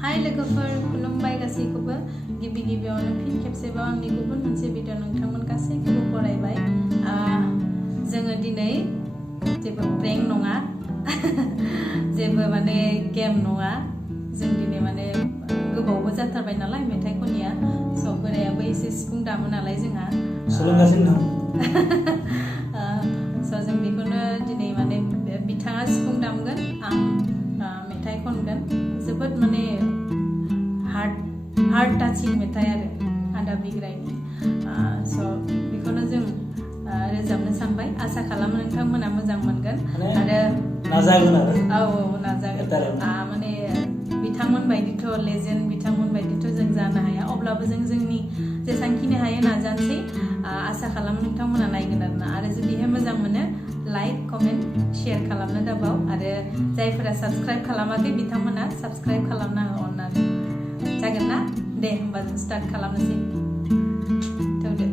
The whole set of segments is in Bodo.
हाय लोगोफोर खुलुमबाय गासैखौबो गिबि गिबियावनो फिन खेबसेबाव आंनि गुबुन मोनसे भिडिअ नोंथांमोन गासैखौबो बरायबाय जोङो दिनै जेबो प्रेंक नङा जेबो माने गेम नङा जों दिनै माने गोबावबो जाथारबाय नालाय मेथाइ खननिया स' बोरायाबो एसे सिफुं दामो नालाय जोंहा सोलोंगासिनो दं स' जों बेखौनो दिनै माने बिथाङा सिफुं दामगोन आं मेथाइ खनगोन जोबोद माने हार्ट टाचिं मेथाइ आरो आदा बिग्रायनि स' बेखौनो जों रोजाबनो सानबाय आसा खालामो नोंथांमोना मोजां मोनगोन आरो नाजागोन आरो औ नाजागोन माने बिथांमोन बायदिथ' लेजेन्ड बिथांमोन बायदिथ' जों जानो हाया अब्लाबो जों जोंनि जेसांखिनि हायो नाजानोसै आसा खालामो नोंथांमोना नायगोन आरो जुदिहाय मोजां मोनो लाइक कमेन्ट शेयार खालामनो दाबाव आरो जायफोरा साबस्क्राइब खालामाखै बिथांमोना साबस्क्राइब खालामना हो अननानै जागोन ना दे होमबा जों स्टार्ट खालामनोसै थौदो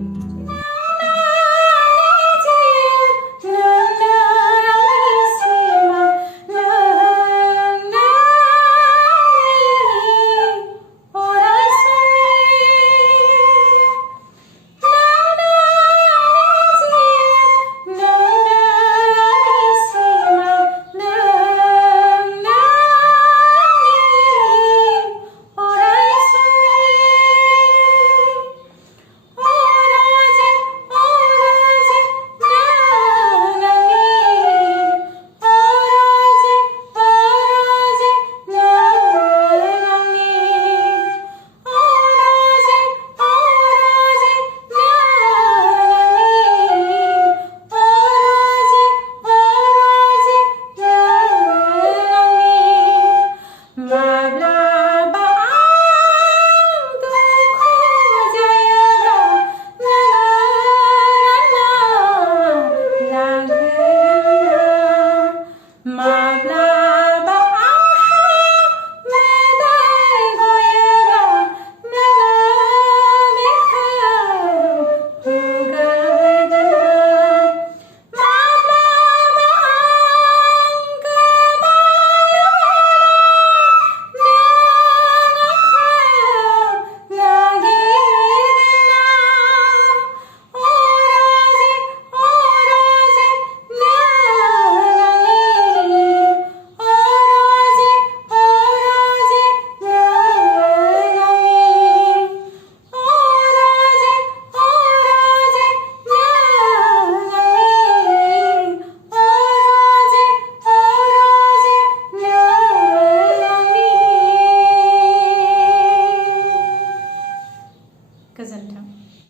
गोजोन्थों